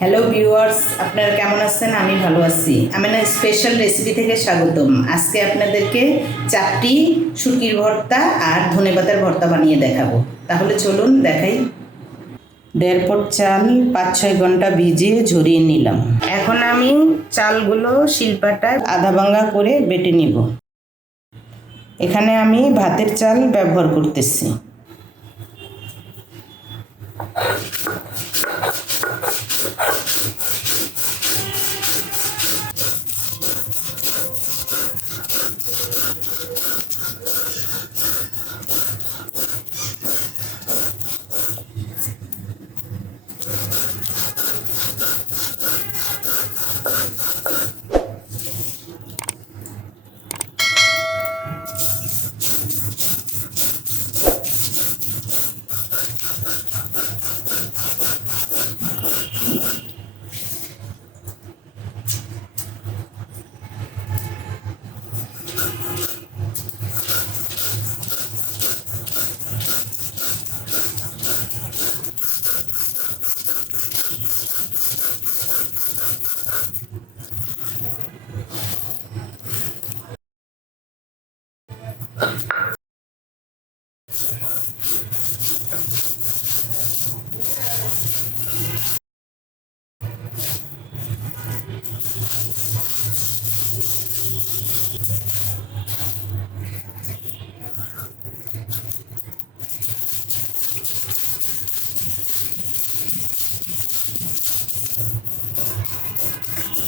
Hello viewers, আপনারা কেমন আছেন? আমি ভালো আছি। আমেনা স্পেশাল রেসিপি থেকে স্বাগতম। আজকে আপনাদেরকে চাপটি, শুটকির ভর্তা আর ধনেপাতার ভর্তা বানিয়ে দেখাবো। তাহলে চলুন দেখাই। 1.5 পট চাল 5-6 ঘন্টা ভিজিয়ে ঝরিয়ে নিলাম। এখন আমি চালগুলো শিলপাটায় আধা ভাঙা করে বেটে নিব। এখানে আমি ভাতের চাল ব্যবহার করতেছি।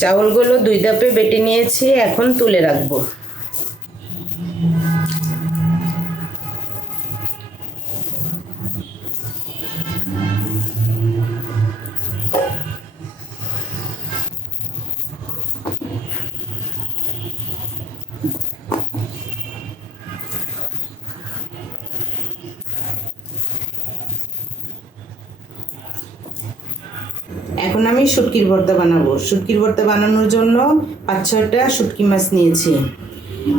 চাউলগুলো 2 ধাপে বেটে নিয়েছি, এখন তুলে রাখবো। এখন আমি শুটকির ভর্তা বানাবো। শুটকির ভর্তা বানানোর জন্য 5-6টা শুটকি মাছ নিয়েছি।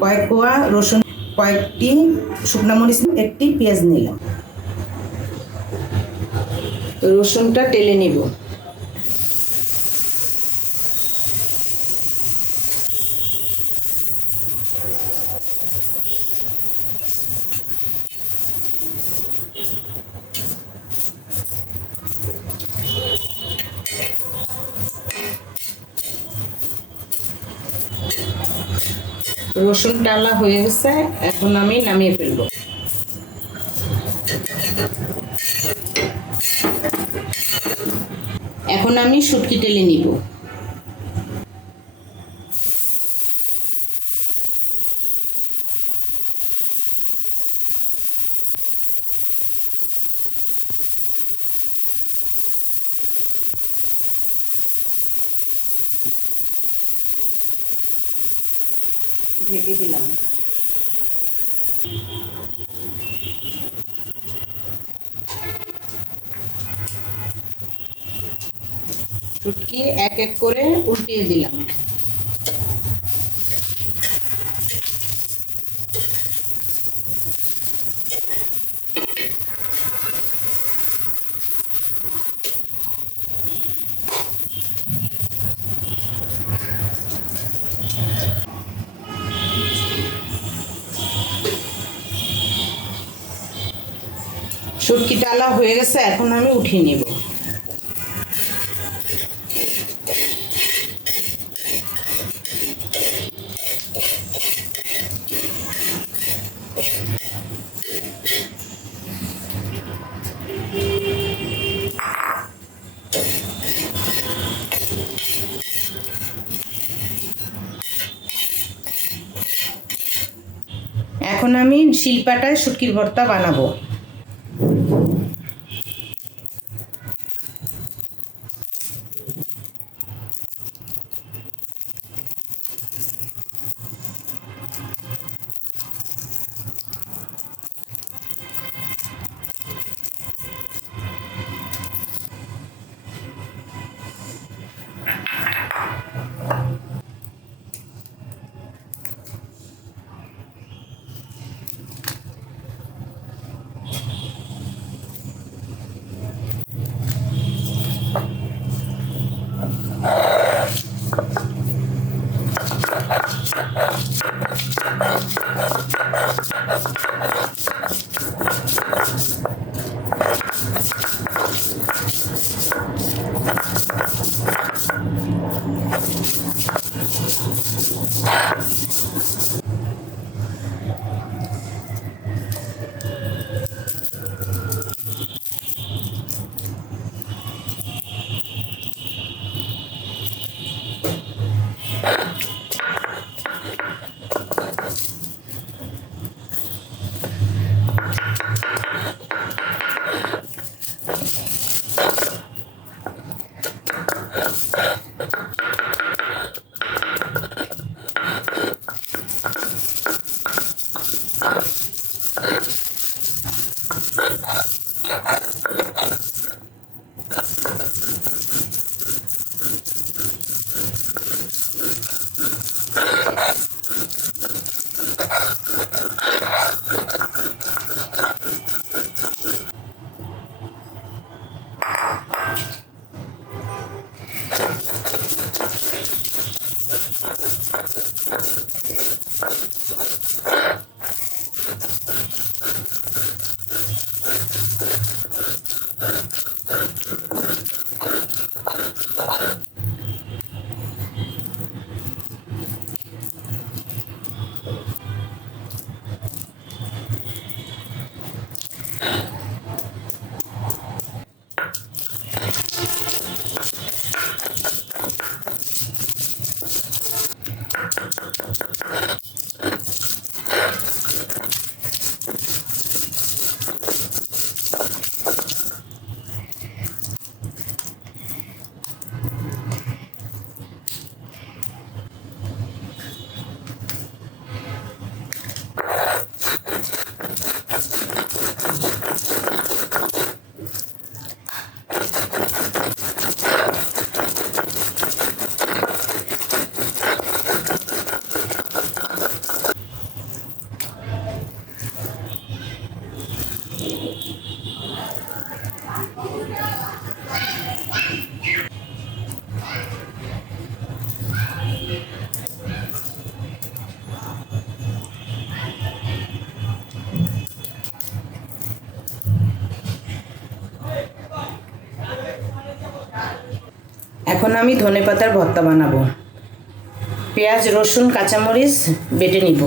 কয়েক কোয়া রসুন, কয়েকটি শুকনো মরিচ, একটি পেঁয়াজ নিলাম। রসুনটা টেলে নিব। রসুন টালা হয়ে গেছে, এখন আমি নামিয়ে ফেলবো। এখন আমি শুটকি টেলে নিব। ঢেকে দিলাম। শুটকি এক এক করে উল্টিয়ে দিলাম। শুটকি টালা হয়ে গেছে, এখন আমি উঠিয়ে নিব। এখন আমি শিলপাটায় শুটকির ভর্তা বানাবো। এখন আমি ধনেপাতার ভর্তা বানাবো। পেঁয়াজ, রসুন, কাঁচামরিচ বেটে নিব।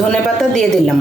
ধনেপাতা দিয়ে দিলাম।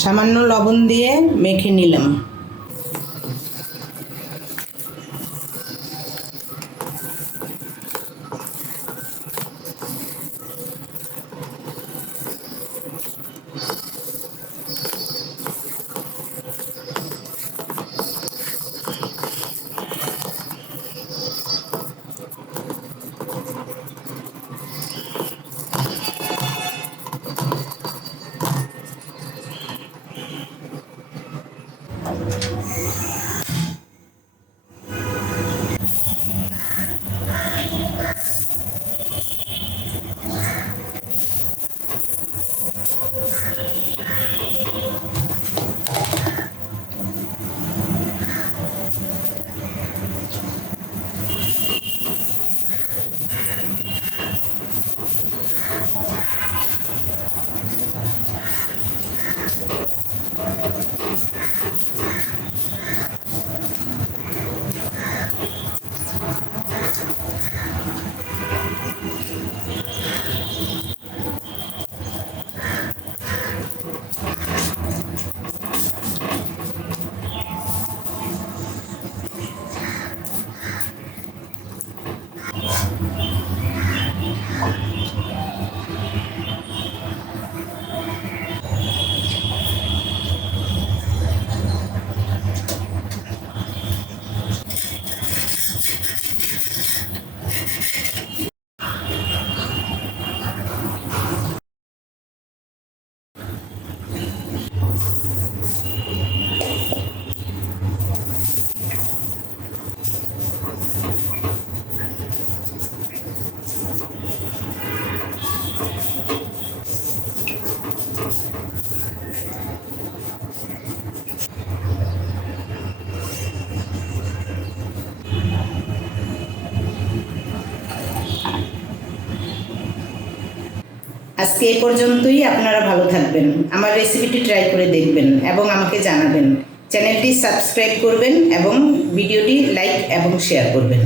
সামান্য লবণ দিয়ে মেখে নিলাম। আজকে এই পর্যন্তই। আপনারা ভালো থাকবেন, আমার রেসিপিটি ট্রাই করে দেখবেন এবং আমাকে জানাবেন। চ্যানেলটি সাবস্ক্রাইব করবেন এবং ভিডিওটি লাইক এবং শেয়ার করবেন।